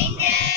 Rangers.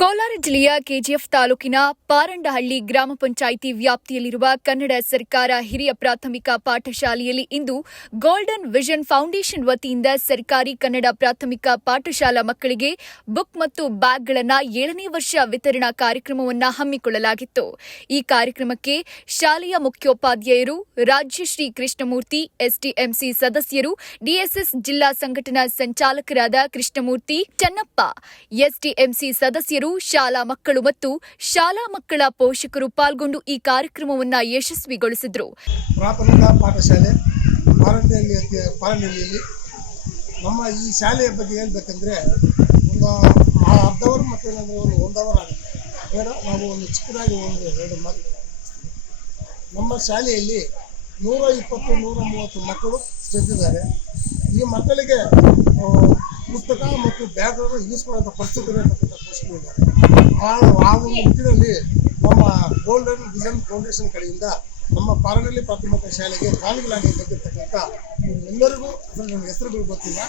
Kolar ಜಿಲ್ಲೆಯ KGF ತಾಲೂಕಿನ ಪಾರಂಡಹಳ್ಳಿ ಗ್ರಾಮ ಪಂಚಾಯಿತಿ ವ್ಯಾಪ್ತಿಯಲ್ಲಿರುವ ಕನ್ನಡ ಸರ್ಕಾರ ಹಿರಿಯ ಪ್ರಾಥಮಿಕ ಪಾಠಶಾಲೆಯಲ್ಲಿ ಇಂದು ಗೋಲ್ಡನ್ ವಿಷನ್ ಫೌಂಡೇಶನ್ ವತಿಯಿಂದ ಸರ್ಕಾರಿ ಕನ್ನಡ ಪ್ರಾಥಮಿಕ ಪಾಠಶಾಲಾ ಮಕ್ಕಳಿಗೆ ಬುಕ್ ಮತ್ತು ಬ್ಯಾಗ್ಗಳನ್ನು ಏಳನೇ ವರ್ಷ ವಿತರಣಾ ಕಾರ್ಯಕ್ರಮವನ್ನು ಹಮ್ಮಿಕೊಳ್ಳಲಾಗಿತ್ತು. ಈ ಕಾರ್ಯಕ್ರಮಕ್ಕೆ ಶಾಲೆಯ ಮುಖ್ಯೋಪಾಧ್ಯಾಯರು ರಾಜ್ಯಶ್ರೀ ಕೃಷ್ಣಮೂರ್ತಿ, ಎಸ್ಡಿಎಂಸಿ ಸದಸ್ಯರು, ಡಿಎಸ್ಎಸ್ ಜಿಲ್ಲಾ ಸಂಘಟನಾ ಸಂಚಾಲಕರಾದ ಕೃಷ್ಣಮೂರ್ತಿ, ಚನ್ನಪ್ಪ, ಎಸ್ಡಿಎಂಸಿ ಸದಸ್ಯರು ಶಾಲಾ ಮಕ್ಕಳು ಮತ್ತು ಶಾಲಾ ಮಕ್ಕಳ ಪೋಷಕರು ಪಾಲ್ಗೊಂಡು ಈ ಕಾರ್ಯಕ್ರಮವನ್ನು ಯಶಸ್ವಿಗೊಳಿಸಿದ್ರು. ಪ್ರಾಥಮಿಕ ಪಾಠಶಾಲೆ ಪಾರಂಡಿಯಲ್ಲಿ ನಮ್ಮ ಈ ಶಾಲೆಯ ಬಗ್ಗೆ ಹೇಳ್ಬೇಕಂದ್ರೆ ಒಂದು ಅರ್ಧ ಅವರ್ ಮತ್ತು ಏನಂದ್ರೆ ಒಂದು ಒಂದು ನಾವು ಒಂದು ಚಿಕ್ಕದಾಗಿ ಒಂದು ಎರಡು ಮಾತು. ನಮ್ಮ ಶಾಲೆಯಲ್ಲಿ ನೂರ ಇಪ್ಪತ್ತು, ನೂರ ಮೂವತ್ತು ಮಕ್ಕಳು ಸೇರಿದ್ದಾರೆ ಈ ಮಕ್ಕಳಿಗೆ ಪುಸ್ತಕ ಮತ್ತು ಬ್ಯಾಗ್ಗಳನ್ನು ಯೂಸ್ ಮಾಡುವಂಥ ಪರಿಸ್ಥಿತಿ ಆ ಆ ಒಂದು ನಿಟ್ಟಿನಲ್ಲಿ ನಮ್ಮ ಗೋಲ್ಡನ್ ವಿಷನ್ ಫೌಂಡೇಶನ್ ಕಡೆಯಿಂದ ನಮ್ಮ ಪಾರನಹಳ್ಳಿ ಪ್ರಾಥಮಿಕ ಶಾಲೆಗೆ ಕಾಲುಗಳಾಗಿ ಬಂದಿರತಕ್ಕಂಥ ಎಲ್ಲರಿಗೂ, ಅದರ ನಮ್ಮ ಹೆಸರುಗಳು ಗೊತ್ತಿಲ್ಲ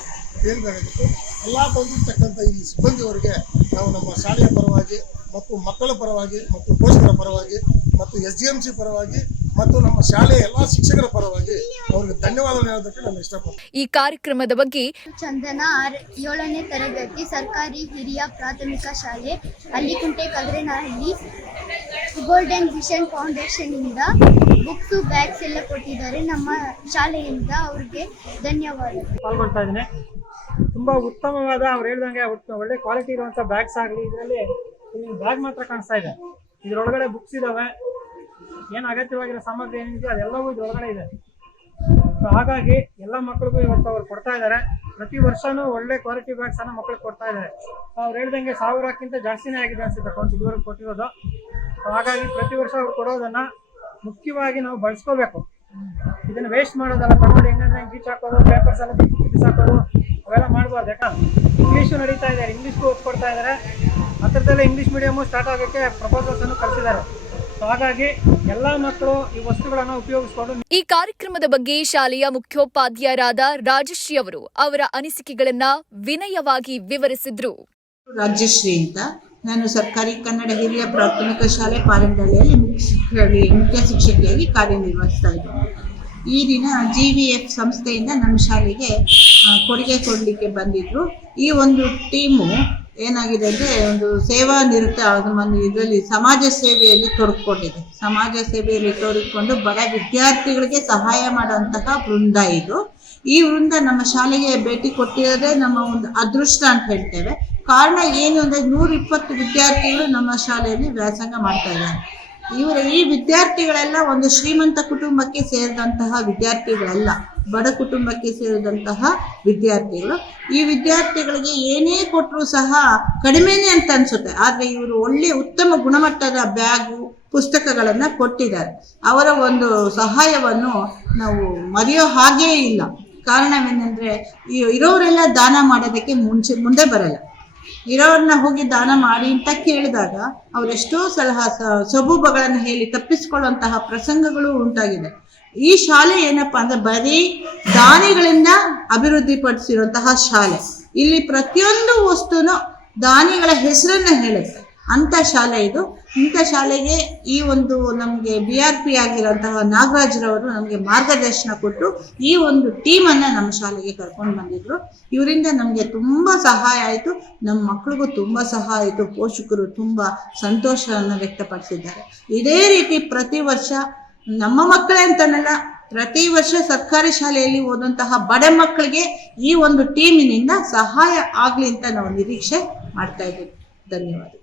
ಹೇಳ್ಬೇಕಾಗಿತ್ತು ಎಲ್ಲ ಬಂದಿರತಕ್ಕಂಥ ಈ ಸಿಬ್ಬಂದಿಯವರಿಗೆ ನಾವು ನಮ್ಮ ಶಾಲೆಯ ಪರವಾಗಿ ಮತ್ತು ಮಕ್ಕಳ ಪರವಾಗಿ ಮತ್ತು ಪೋಷಕರ ಪರವಾಗಿ ಮತ್ತು ಎಸ್ ಡಿ ಎಂ ಸಿ ಪರವಾಗಿ ಮತ್ತು ನಮ್ಮ ಶಾಲೆ ಎಲ್ಲಾ ಶಿಕ್ಷಕರ ಪರವಾಗಿ ಅವರಿಗೆ ಧನ್ಯವಾದ ಹೇಳೋದಕ್ಕೆ ನಾನು ಇಷ್ಟಪಡ್ತೀನಿ. ಈ ಕಾರ್ಯಕ್ರಮದ ಬಗ್ಗೆ ಚಂದನ ಆರ್ ಏಳನೇ ತರಗತಿ ಸರ್ಕಾರಿ ಹಿರಿಯ ಪ್ರಾಥಮಿಕ ಶಾಲೆ Allikunte Kadrenahalli golden vision foundation ಇಂದ ಬುಕ್ಸ್ ಬ್ಯಾಗ್ಸ್ ಎಲ್ಲ ಕೊಟ್ಟಿದ್ದಾರೆ. ನಮ್ಮ ಶಾಲೆಯಿಂದ ಅವ್ರಿಗೆ ಧನ್ಯವಾದ ಪಾಲ್ಗೊಳ್ತಾ ಇದ್ದೀನಿ. ತುಂಬಾ ಉತ್ತಮವಾದ ಅವ್ರು ಹೇಳ್ದಂಗೆ ಒಳ್ಳೆ ಕ್ವಾಲಿಟಿ ಇರುವಂತ ಬ್ಯಾಗ್ಸ್ ಆಗಲಿ ಇದರಲ್ಲಿ ಬ್ಯಾಗ್ ಮಾತ್ರ ಕಾಣಿಸ್ತಾ ಇದೆ. ಇದ್ರೊಳಗಡೆ ಬುಕ್ಸ್ ಇದಾವೆ. ಏನು ಅಗತ್ಯವಾಗಿರೋ ಸಾಮಗ್ರಿ ಏನಿದೆ ಅದೆಲ್ಲವೂ ಇದ್ರೊಳಗಡೆ ಇದೆ. ಸೊ ಹಾಗಾಗಿ ಎಲ್ಲ ಮಕ್ಕಳಿಗೂ ಇವತ್ತು ಅವ್ರು ಕೊಡ್ತಾ ಇದ್ದಾರೆ ಪ್ರತಿ ವರ್ಷನೂ ಒಳ್ಳೆ ಕ್ವಾಲಿಟಿ ಬ್ಯಾಗ್ಸ್ ಅನ್ನ ಮಕ್ಕಳಿಗೆ ಕೊಡ್ತಾ ಇದ್ದಾರೆ ಅವ್ರು ಹೇಳ್ದಂಗೆ ಸಾವಿರಕ್ಕಿಂತ ಜಾಸ್ತಿನೇ ಆಗಿದೆ ಅನ್ಸುತ್ತೆ ಅಕೌಂಟ್ ಇದುವರೆಗೂ ಕೊಟ್ಟಿರೋದು. ಸೊ ಹಾಗಾಗಿ ಪ್ರತಿ ವರ್ಷ ಅವ್ರು ಕೊಡೋದನ್ನ ಮುಖ್ಯವಾಗಿ ನಾವು ಬಳಸ್ಕೋಬೇಕು. ಇದನ್ನ ವೇಸ್ಟ್ ಮಾಡೋದಲ್ಲ ತಗೊಂಡು ಹೆಂಗಂದ್ರೆ ಗೀಚ್ ಹಾಕೋದು ಪೇಪರ್ಸ್ ಎಲ್ಲ ಹಾಕೋದು, ಅವೆಲ್ಲ ಮಾಡಬಾರ್ದು, ಯಾಕಾ? ಇಂಗ್ಲೀಷು ನಡೀತಾ ಇದೆ ಇಂಗ್ಲೀಷ್ಗೂ ಒಪ್ಕೊಡ್ತಾ ಕೊಡ್ತಾ ಇದ್ದಾರೆ ಹತ್ರದಲ್ಲೇ ಇಂಗ್ಲೀಷ್ ಮೀಡಿಯಮು ಸ್ಟಾರ್ಟ್ ಆಗೋಕ್ಕೆ ಪ್ರಪೋಸಲ್ಸನ್ನು ಕಳಿಸಿದ್ದಾರೆ. ಹಾಗಾಗಿ ಎಲ್ಲ ಮಕ್ಕಳು ಈ ವಸ್ತುಗಳನ್ನು ಉಪಯೋಗಿಸಿಕೊಂಡು ಈ ಕಾರ್ಯಕ್ರಮದ ಬಗ್ಗೆ ಶಾಲೆಯ ಮುಖ್ಯೋಪಾಧ್ಯಾಯರಾದ ರಾಜಶ್ರೀ ಅವರು ಅವರ ಅನಿಸಿಕೆಗಳನ್ನ ವಿನಯವಾಗಿ ವಿವರಿಸಿದ್ರು. ರಾಜಶ್ರೀ ಅಂತ. ನಾನು ಸರ್ಕಾರಿ ಕನ್ನಡ ಹಿರಿಯ ಪ್ರಾಥಮಿಕ ಶಾಲೆ ಪಾರಂಡಳ್ಳಿಯಲ್ಲಿ ಮುಖ್ಯ ಮುಖ್ಯ ಶಿಕ್ಷಕಿಯಾಗಿ ಕಾರ್ಯನಿರ್ವಹಿಸ್ತಾ ಇದ್ದೇನೆ. ಈ ದಿನ ಜಿ ವಿ ಎಫ್ ಸಂಸ್ಥೆಯಿಂದ ನಮ್ಮ ಶಾಲೆಗೆ ಕೊಡುಗೆ ಕೊಡಲಿಕ್ಕೆ ಬಂದಿದ್ರು. ಈ ಒಂದು ಟೀಮು ಏನಾಗಿದೆ ಅಂದರೆ ಒಂದು ಸೇವಾ ನಿರತ ಇದರಲ್ಲಿ ಸಮಾಜ ಸೇವೆಯಲ್ಲಿ ತೊಡಗಿಕೊಂಡಿದೆ. ಸಮಾಜ ಸೇವೆಯಲ್ಲಿ ತೊಡಗಿಕೊಂಡು ಬಡ ವಿದ್ಯಾರ್ಥಿಗಳಿಗೆ ಸಹಾಯ ಮಾಡುವಂತಹ ವೃಂದ ಇದು. ಈ ವೃಂದ ನಮ್ಮ ಶಾಲೆಗೆ ಭೇಟಿ ಕೊಟ್ಟಿರೋದೇ ನಮ್ಮ ಒಂದು ಅದೃಷ್ಟ ಅಂತ ಹೇಳ್ತೇವೆ. ಕಾರಣ ಏನು ಅಂದ್ರೆ ನೂರ ಇಪ್ಪತ್ತು ವಿದ್ಯಾರ್ಥಿಗಳು ನಮ್ಮ ಶಾಲೆಯಲ್ಲಿ ವ್ಯಾಸಂಗ ಮಾಡ್ತಾ ಇದ್ದಾರೆ. ಇವರ ಈ ವಿದ್ಯಾರ್ಥಿಗಳೆಲ್ಲ ಒಂದು ಶ್ರೀಮಂತ ಕುಟುಂಬಕ್ಕೆ ಸೇರಿದಂತಹ ವಿದ್ಯಾರ್ಥಿಗಳಲ್ಲ. ಬಡ ಕುಟುಂಬಕ್ಕೆ ಸೇರಿದಂತಹ ವಿದ್ಯಾರ್ಥಿಗಳು. ಈ ವಿದ್ಯಾರ್ಥಿಗಳಿಗೆ ಏನೇ ಕೊಟ್ಟರೂ ಸಹ ಕಡಿಮೆನೆ ಅಂತ ಅನ್ಸುತ್ತೆ. ಆದ್ರೆ ಇವರು ಒಳ್ಳೆ ಉತ್ತಮ ಗುಣಮಟ್ಟದ ಬ್ಯಾಗು, ಪುಸ್ತಕಗಳನ್ನ ಕೊಟ್ಟಿದ್ದಾರೆ. ಅವರ ಒಂದು ಸಹಾಯವನ್ನು ನಾವು ಮರೆಯೋ ಹಾಗೇ ಇಲ್ಲ. ಕಾರಣವೇನೆಂದ್ರೆ ಇರೋರೆಲ್ಲ ದಾನ ಮಾಡೋದಕ್ಕೆ ಮುಂಚೆ, ಮುಂದೆ ಬರಲ್ಲ. ಇರೋರನ್ನ ಹೋಗಿ ದಾನ ಮಾಡಿ ಅಂತ ಕೇಳಿದಾಗ ಅವರೆಷ್ಟೋ ಸಲಹಾ ಸಬೂಬಗಳನ್ನು ಹೇಳಿ ತಪ್ಪಿಸಿಕೊಳ್ಳುವಂತಹ ಪ್ರಸಂಗಗಳು ಉಂಟಾಗಿದೆ. ಈ ಶಾಲೆ ಏನಪ್ಪಾ ಅಂದ್ರೆ ಬರೀ ದಾನಿಗಳಿಂದ ಅಭಿವೃದ್ಧಿಪಡಿಸಿರುವಂತಹ ಶಾಲೆ. ಇಲ್ಲಿ ಪ್ರತಿಯೊಂದು ವಸ್ತುನು ದಾನಿಗಳ ಹೆಸರನ್ನ ಹೇಳುತ್ತೆ. ಅಂತ ಶಾಲೆ ಇದು. ಇಂಥ ಶಾಲೆಗೆ ಈ ಒಂದು ನಮಗೆ ಬಿ ಆರ್ ಪಿ ಆಗಿರುವಂತಹ ನಾಗರಾಜ್ರವರು ನಮಗೆ ಮಾರ್ಗದರ್ಶನ ಕೊಟ್ಟು ಈ ಒಂದು ಟೀಮನ್ನು ನಮ್ಮ ಶಾಲೆಗೆ ಕರ್ಕೊಂಡು ಬಂದಿದ್ರು. ಇವರಿಂದ ನಮಗೆ ತುಂಬ ಸಹಾಯ ಆಯಿತು. ನಮ್ಮ ಮಕ್ಳಿಗೂ ತುಂಬ ಸಹಾಯ ಆಯಿತು. ಪೋಷಕರು ತುಂಬ ಸಂತೋಷವನ್ನು ವ್ಯಕ್ತಪಡಿಸಿದ್ದಾರೆ. ಇದೇ ರೀತಿ ಪ್ರತಿ ವರ್ಷ ನಮ್ಮ ಮಕ್ಕಳೇ ಅಂತನಲ್ಲ, ಪ್ರತಿ ವರ್ಷ ಸರ್ಕಾರಿ ಶಾಲೆಯಲ್ಲಿ ಓದುವಂತಹ ಬಡ ಮಕ್ಕಳಿಗೆ ಈ ಒಂದು ಟೀಮಿನಿಂದ ಸಹಾಯ ಆಗ್ಲಿ ಅಂತ ನಾವು ನಿರೀಕ್ಷೆ ಮಾಡ್ತಾ ಇದ್ದೀವಿ. ಧನ್ಯವಾದ